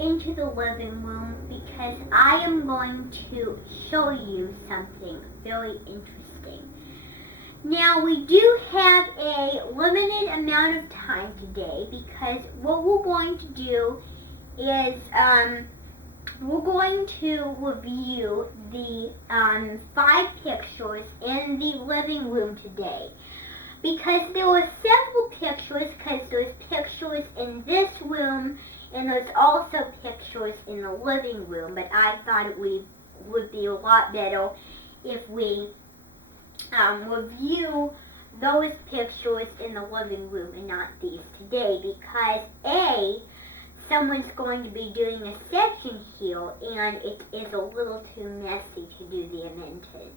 into the living room because I am going to show you something very interesting. Now, we do have a limited amount of time today because what we're going to do is we're going to review the 5 pictures in the living room today. Because there were several pictures, because there's pictures in this room and there's also pictures in the living room, but I thought it would be a lot better if we review those pictures in the living room and not these today, because someone's going to be doing a section here and it is a little too messy to do them into.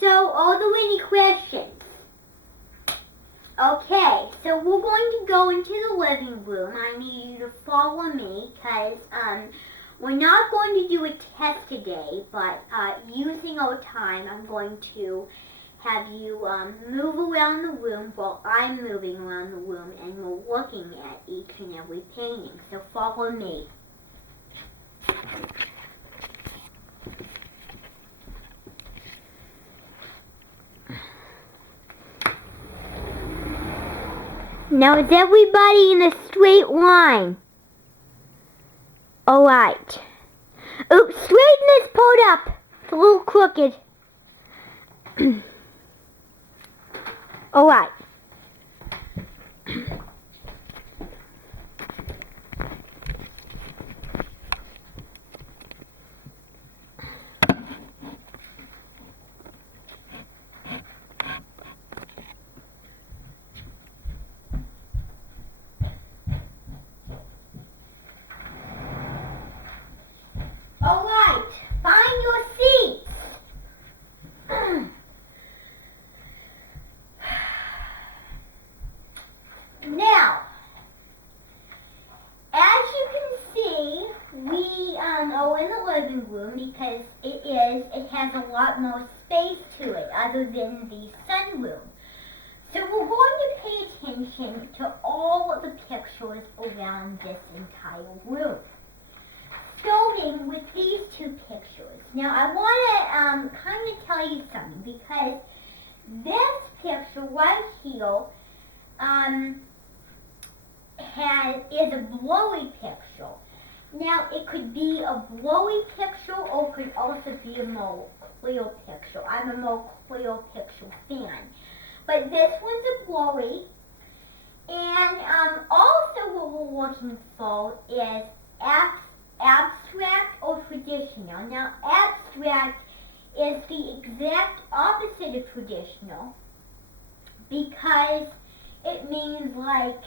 So, are there any questions? Okay, so we're going to go into the living room. I need you to follow me because we're not going to do a test today, but using our time, I'm going to have you move around the room while I'm moving around the room and we're looking at each and every painting. So follow me. Now is everybody in a straight line? Alright. Oops, straighten this part up. It's a little crooked. Alright. Alright, find your seats. Now, as you can see, we are in the living room because it has a lot more space to it other than the sunroom. So we're going to pay attention to all of the pictures around this entire room. Starting with these 2 pictures. Now I want to kind of tell you something because this picture right here is a blowy picture. Now it could be a blowy picture or it could also be a more clear picture. I'm a more clear picture fan. But this one's a blowy. And also what we're looking for is abstract or traditional. Now, abstract is the exact opposite of traditional because it means like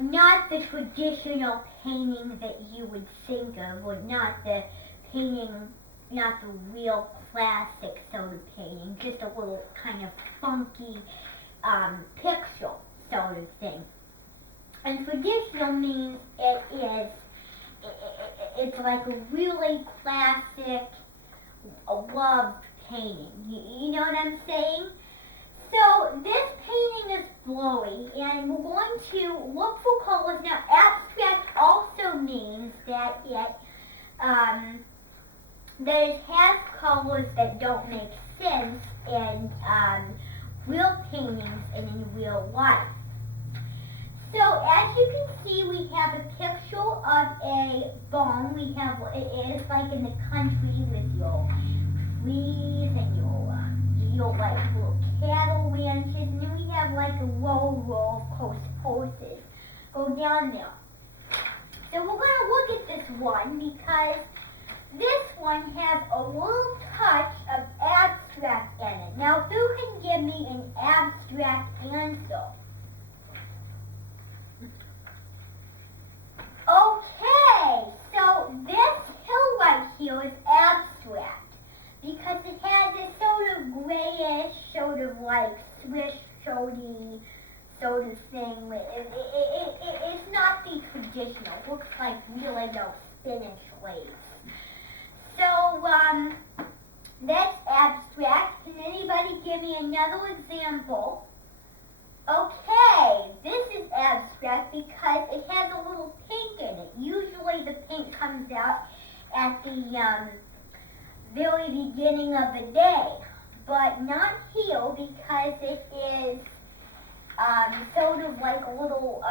not the traditional painting that you would think of, or not the real classic sort of painting, just a little kind of funky picture sort of thing. And traditional means it's like a really classic, loved painting. You know what I'm saying? So this painting is blowy, and we're going to look for colors. Now, abstract also means that it has colors that don't make sense in real paintings and in real life. So as you can see, we have a picture of a barn. It is like in the country with your trees and your like little cattle ranches, and then we have like a row of horses go down there. So we're going to look at this one because this one has a little touch of abstract in it. Now, who can give me an abstract answer? Okay, so this hill right here is abstract because it has this sort of grayish, sort of like swish-shody sort of thing. It's not the traditional. It looks like really no spinach leaves. So, that's abstract. Can anybody give me another example? Okay, this is abstract because because it has a little pink in it. Usually the pink comes out at the very beginning of the day, but not here because it is sort of like a little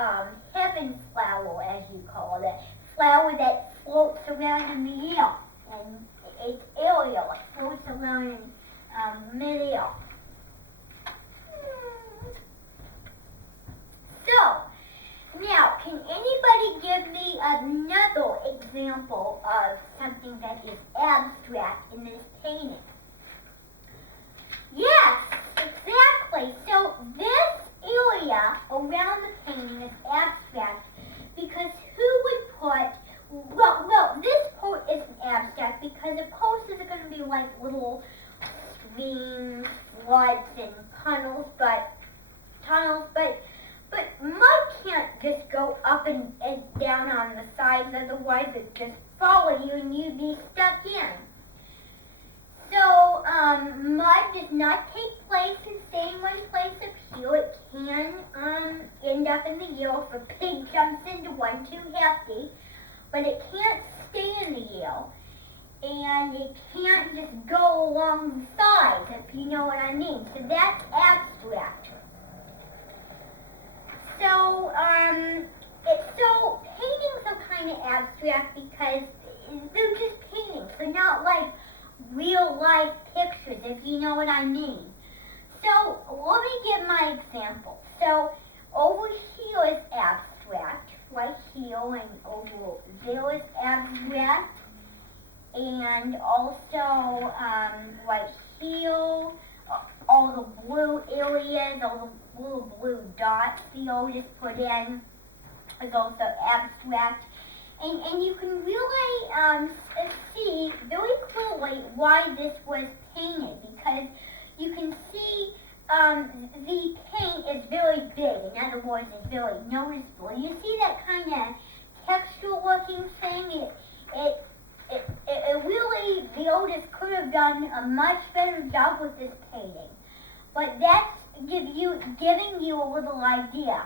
heaven flower, as you call it. Flower that floats around in the air, and it's aerial. It floats around in mid-air. So, now, can anybody give me another example of something that is abstract in this painting? Yes, exactly. So this area around the painting is abstract because who would put, well, this part isn't abstract because of course there's going to be like little streams, floods, and tunnels, but mud can't just go up and down on the sides, otherwise it'd just follow you and you'd be stuck in. So, mud does not take place and stay in one place up here. It can end up in the air if a pig jumps into one too hefty, but it can't stay in the air. And it can't just go along the sides, if you know what I mean. So that's abstract. So, so paintings are kind of abstract because they're just paintings. They're not like real life pictures, if you know what I mean. So, let me give my example. So, over here is abstract, right here, and over there is abstract. And also, right here, all the blue areas, all the little blue dots the artist put in is also abstract. And you can really see very clearly why this was painted, because you can see the paint is very big. In other words, it's very noticeable. You see that kind of texture looking thing? It really, the artist could have done a much better job with this painting. But that's giving you a little idea.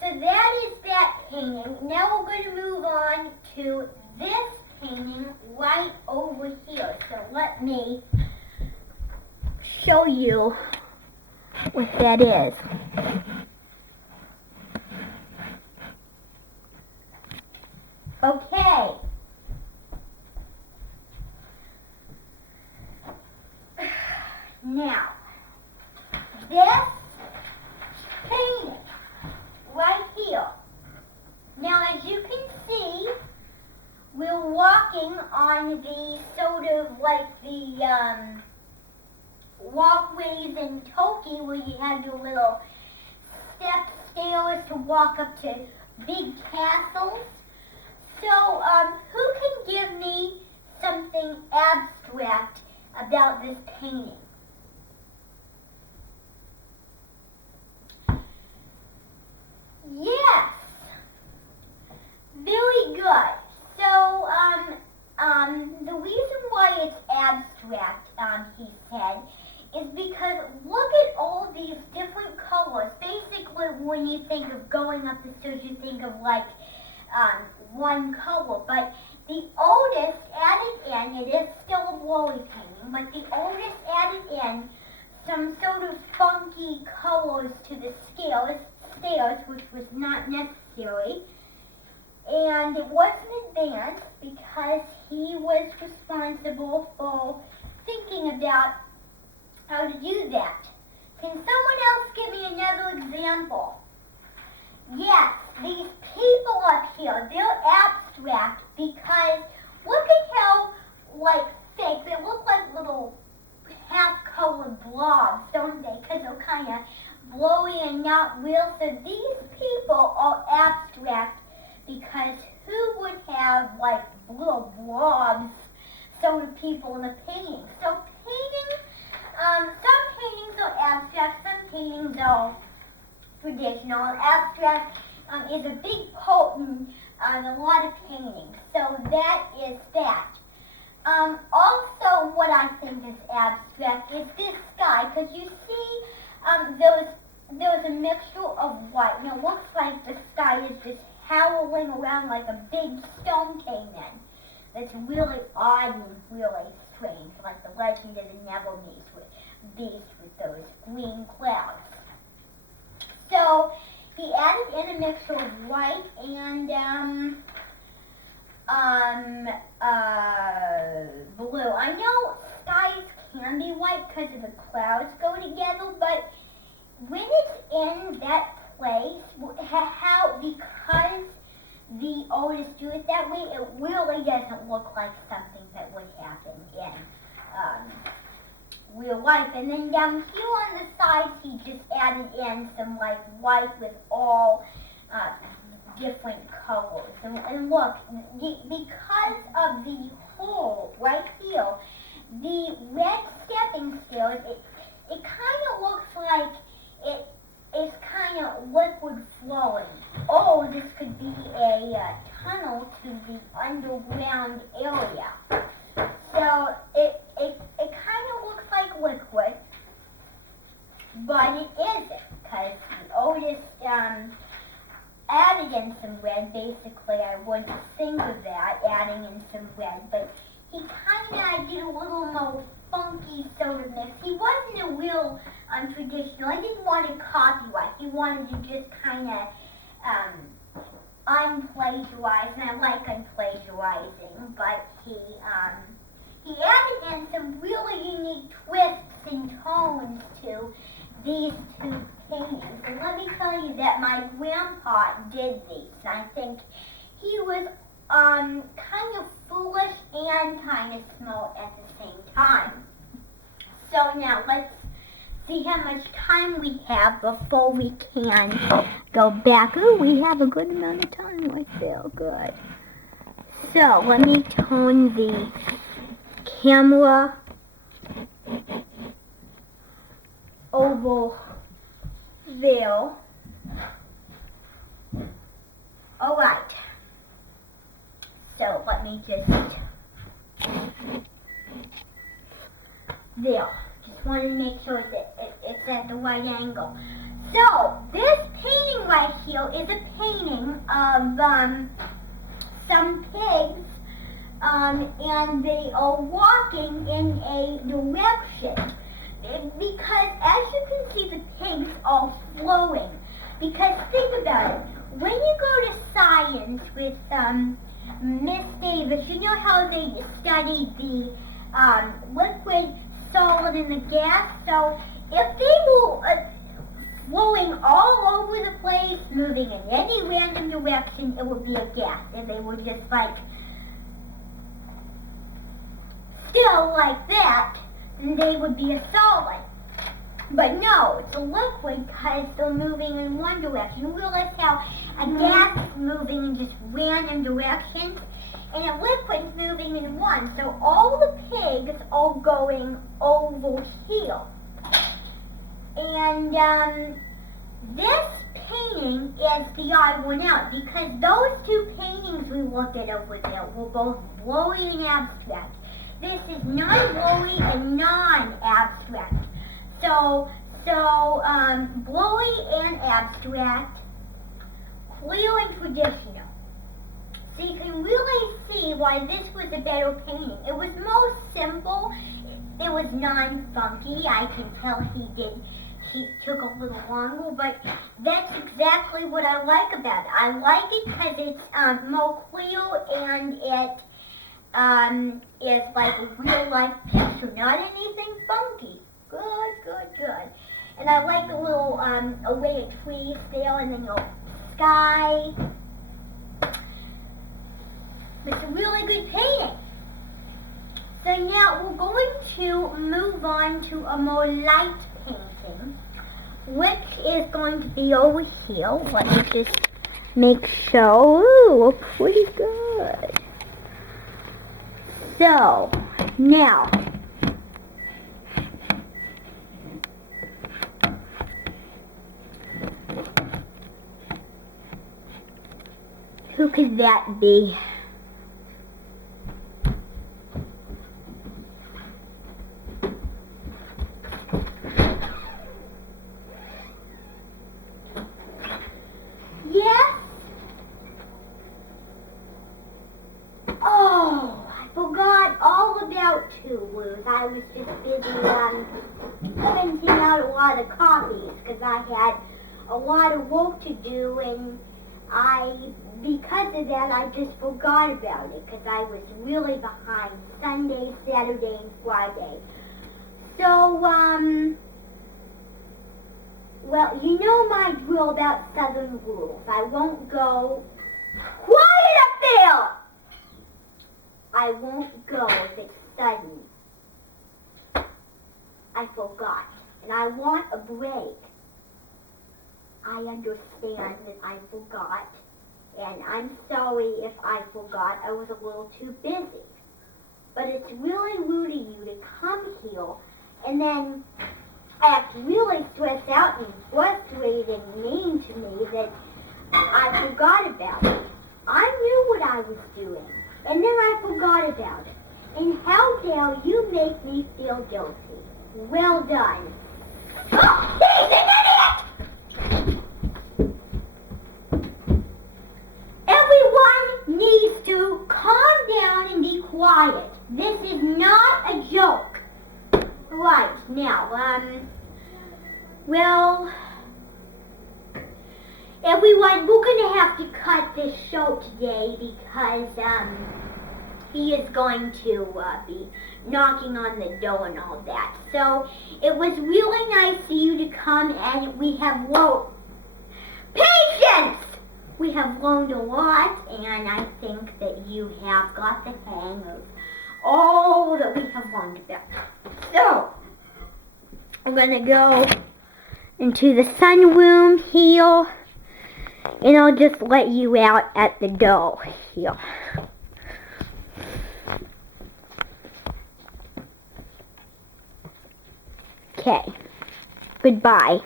So that is that painting. Now we're going to move on to this painting right over here. So let me show you what that is. Okay. Now, this painting right here. Now, as you can see, we're walking on the sort of like the walkways in Tokyo where you have your little stairs to walk up to big castles. So, who can give me something abstract about this painting? Yes, very good. So, the reason why it's abstract, he said, is because look at all these different colors. Basically, when you think of going up the stairs, you think of like one color, but the artist added in, it is still a blurry painting, but the artist added in some sort of funky colors to the stairs, which was not necessary, and it wasn't advanced because he was responsible for thinking about how to do that. Can someone else give me another example? Yes, these people up here, they're abstract because look at how, like, fake, they look like little half-colored blobs, don't they? Because they're kind of blurry and not real. So these people are abstract because who would have, like, little blobs, sort of people in a painting? So painting, some paintings are abstract, some paintings are traditional. Abstract is a big part in a lot of paintings. So that is that. Also, what I think is abstract is this sky, because you see those there was a mixture of white, and it looks like the sky is just howling around like a big stone came-in. That's really odd and really strange, like the legend of the Neville beast with those green clouds. So he added in a mixture of white and blue. I know skies can be white because of the clouds go together, but when it's in that place, because the artists do it that way, it really doesn't look like something that would happen in real life. And then down here on the sides, he just added in some like white with all different colors. And look, because of the hole right here, the red stepping stones, it kind of looks like it's kind of liquid flowing. Oh, this could be a tunnel to the underground area. So it kind of looks like liquid, but it isn't, because the artist added in some red. Basically, I wouldn't think of that, adding in some red, but he kind of did a little more funky sort of mix. He wasn't a real traditional. I didn't want to copyright. He wanted to just kind of unplagiarize, and I like unplagiarizing, but he added in some really unique twists and tones to these two paintings. And let me tell you that my grandpa did these. I think he was kind of foolish and kind of smart at the same time. So now let's see how much time we have before we can go back. Oh, we have a good amount of time right there. Good. So let me turn the camera over there. All right. So let me just, there. Just wanted to make sure that it's at the right angle. So this painting right here is a painting of some pigs, and they are walking in a direction. Because as you can see, the pigs are flowing. Because think about it, when you go to science with Miss Davis, you know how they study the liquid, solid, and the gas? So if they were flowing all over the place, moving in any random direction, it would be a gas. If they were just like still like that, then they would be a solid. But no, it's a liquid because they're moving in one direction. You realize how a gas is moving in just random directions, and a liquid's moving in one. So all the pigs are going over here. And this painting is the odd one out because those two paintings we looked at over there were both blurry and abstract. This is non-blurry and non-abstract. So blurry and abstract, clear and traditional. So you can really see why this was a better painting. It was more simple. It was non-funky. I can tell he took a little longer, but that's exactly what I like about it. I like it because it's more clear and it is like a real life picture, not anything funky. Good. And I like the little array of trees there, and then your sky. It's a really good painting. So now we're going to move on to a more light painting, which is going to be over here. Let me just make sure. Ooh, pretty good. So, now, who could that be? was just busy printing out a lot of copies because I had a lot of work to do, and because of that, I just forgot about it because I was really behind Sunday, Saturday, and Friday. So, well, you know my drill about Southern rules. I won't go, quiet up there! I won't go if it's sudden. I forgot, and I want a break. I understand that I forgot, and I'm sorry if I forgot. I was a little too busy. But it's really rude of you to come here and then act really stressed out and frustrated and mean to me that I forgot about it. I knew what I was doing, and then I forgot about it. And how dare you make me feel guilty? Well done. Oh, he's an idiot! Everyone needs to calm down and be quiet. This is not a joke. Right, now, well, everyone, we're going to have to cut this show today because, he is going to be knocking on the door and all that. So, it was really nice of you to come, and we have learned patience! We have learned a lot, and I think that you have got the hang of all that we have learned about. So, I'm going to go into the sunroom here, and I'll just let you out at the door here. Okay, goodbye.